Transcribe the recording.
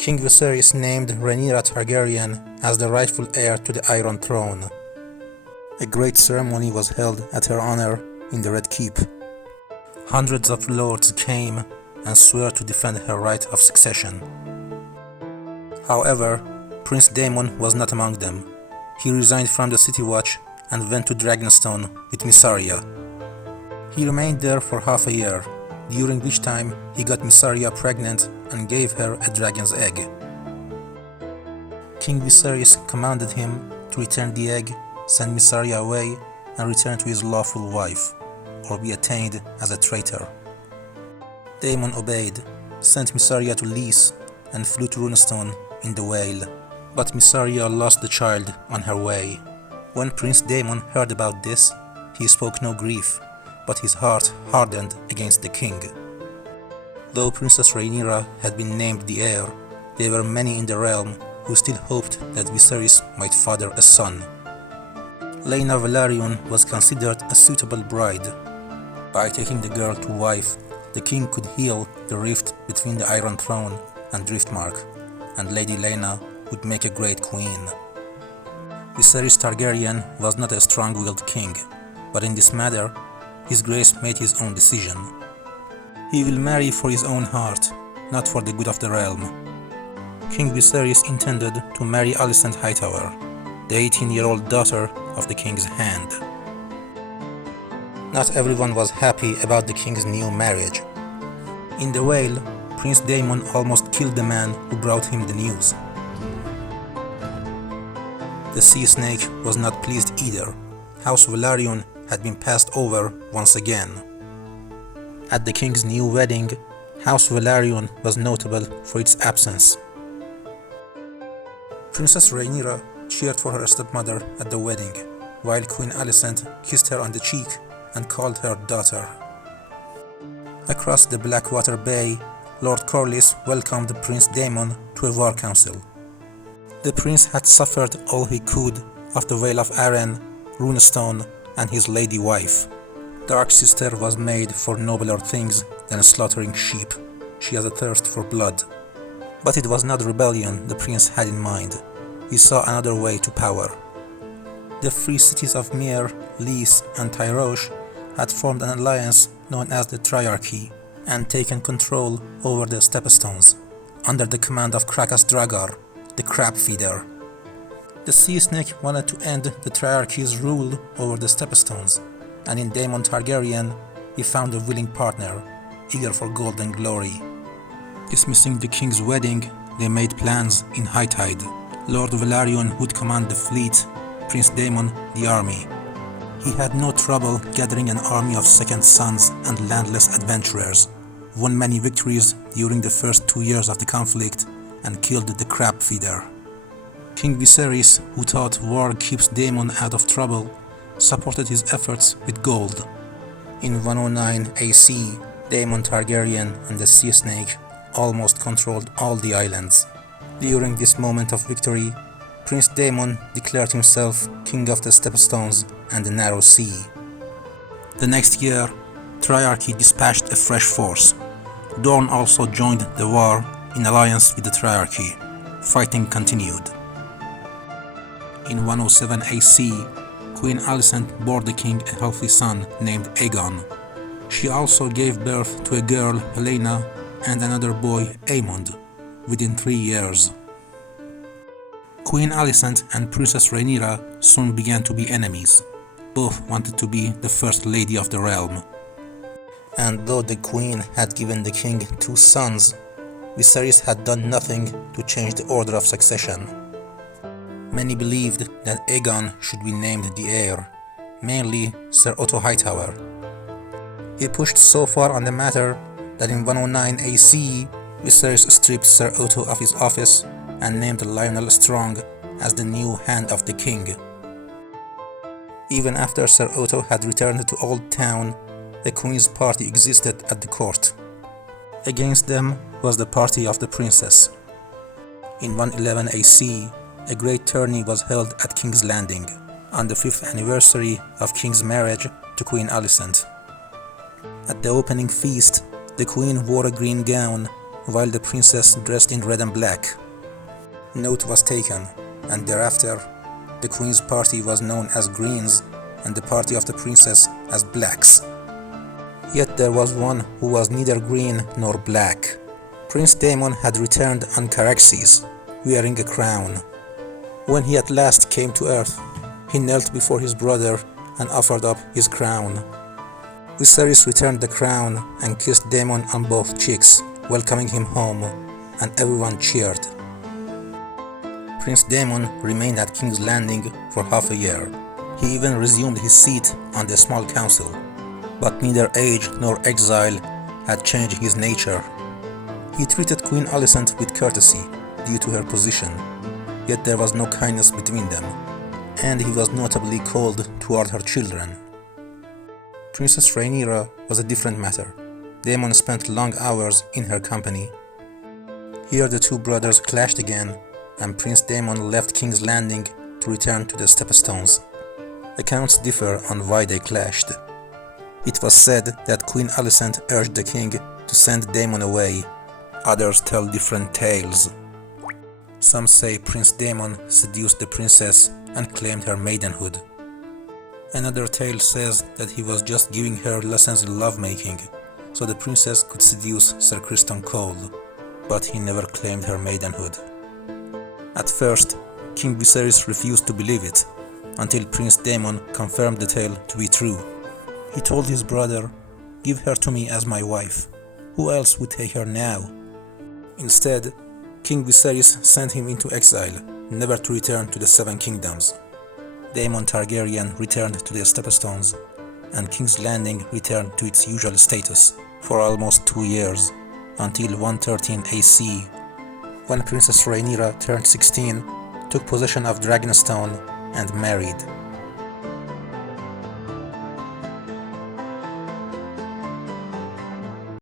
King Viserys named Rhaenyra Targaryen as the rightful heir to the Iron Throne. A great ceremony was held at her honor in the Red Keep. Hundreds of lords came and swore to defend her right of succession. However, Prince Daemon was not among them. He resigned from the City Watch and went to Dragonstone with Mysaria. He remained there for half a year, during which time he got Mysaria pregnant and gave her a dragon's egg. King Viserys commanded him to return the egg, send Mysaria away, and return to his lawful wife, or be attainted as a traitor. Daemon obeyed, sent Mysaria to Lys, and flew to Runestone in the Whale. But Mysaria lost the child on her way. When Prince Daemon heard about this, he spoke no grief, but his heart hardened against the king. Though Princess Rhaenyra had been named the heir, there were many in the realm who still hoped that Viserys might father a son. Laena Velaryon was considered a suitable bride. By taking the girl to wife, the king could heal the rift between the Iron Throne and Driftmark, and Lady Laena would make a great queen. Viserys Targaryen was not a strong-willed king, but in this matter, His Grace made his own decision. He will marry for his own heart, not for the good of the realm. King Viserys intended to marry Alicent Hightower, the 18-year-old daughter of the king's hand. Not everyone was happy about the king's new marriage. In the Whale, Prince Daemon almost killed the man who brought him the news. The Sea Snake was not pleased either. House Velaryon had been passed over once again. At the king's new wedding, House Velaryon was notable for its absence. Princess Rhaenyra cheered for her stepmother at the wedding, while Queen Alicent kissed her on the cheek and called her daughter. Across the Blackwater Bay, Lord Corlys welcomed Prince Daemon to a war council. The prince had suffered all he could of the Vale of Arryn, Runestone, and his lady wife. Dark Sister was made for nobler things than slaughtering sheep. She has a thirst for blood. But it was not rebellion the prince had in mind. He saw another way to power. The free cities of Myr, Lys, and Tyrosh had formed an alliance known as the Triarchy and taken control over the Stepstones, under the command of Krakas Dragar, the crab feeder. The Sea Snake wanted to end the Triarchy's rule over the Stepstones, and in Daemon Targaryen he found a willing partner, eager for gold and glory. Dismissing the king's wedding, they made plans in high tide. Lord Velaryon would command the fleet, Prince Daemon the army. He had no trouble gathering an army of second sons and landless adventurers, won many victories during the first 2 years of the conflict, and killed the crab feeder. King Viserys, who thought war keeps Daemon out of trouble, supported his efforts with gold. In 109 AC, Daemon Targaryen and the Sea Snake almost controlled all the islands. During this moment of victory, Prince Daemon declared himself King of the Stepstones and the Narrow Sea. The next year, Triarchy dispatched a fresh force. Dorne also joined the war in alliance with the Triarchy. Fighting continued. In 107 AC, Queen Alicent bore the king a healthy son named Aegon. She also gave birth to a girl, Helena, and another boy, Aemond, within 3 years. Queen Alicent and Princess Rhaenyra soon began to be enemies. Both wanted to be the first lady of the realm. And though the queen had given the king 2 sons, Viserys had done nothing to change the order of succession. Many believed that Aegon should be named the heir, mainly Sir Otto Hightower. He pushed so far on the matter that in 109 AC, Viserys stripped Sir Otto of his office and named Lionel Strong as the new Hand of the King. Even after Sir Otto had returned to Old Town, the Queen's party existed at the court. Against them was the party of the princess. In 111 AC, a great tourney was held at King's Landing, on the 5th anniversary of King's marriage to Queen Alicent. At the opening feast, the Queen wore a green gown while the princess dressed in red and black. Note was taken, and thereafter, the queen's party was known as Greens and the party of the princess as Blacks. Yet there was one who was neither green nor black. Prince Daemon had returned on Caraxes, wearing a crown. When he at last came to earth, he knelt before his brother and offered up his crown. Viserys returned the crown and kissed Daemon on both cheeks, welcoming him home, and everyone cheered. Prince Daemon remained at King's Landing for half a year. He even resumed his seat on the small council, but neither age nor exile had changed his nature. He treated Queen Alicent with courtesy due to her position, yet there was no kindness between them, and he was notably cold toward her children. Princess Rhaenyra was a different matter. Daemon spent long hours in her company. Here the two brothers clashed again, and Prince Daemon left King's Landing to return to the Stepstones. Accounts differ on why they clashed. It was said that Queen Alicent urged the king to send Daemon away. Others tell different tales. Some say Prince Daemon seduced the princess and claimed her maidenhood. Another tale says that he was just giving her lessons in lovemaking, so the princess could seduce Sir Criston Cole, but he never claimed her maidenhood. At first, King Viserys refused to believe it, until Prince Daemon confirmed the tale to be true. He told his brother, "Give her to me as my wife. Who else would take her now?" Instead, King Viserys sent him into exile, never to return to the Seven Kingdoms. Daemon Targaryen returned to the Stepstones, and King's Landing returned to its usual status for almost 2 years, until 113 AC, when Princess Rhaenyra turned 16, took possession of Dragonstone, and married.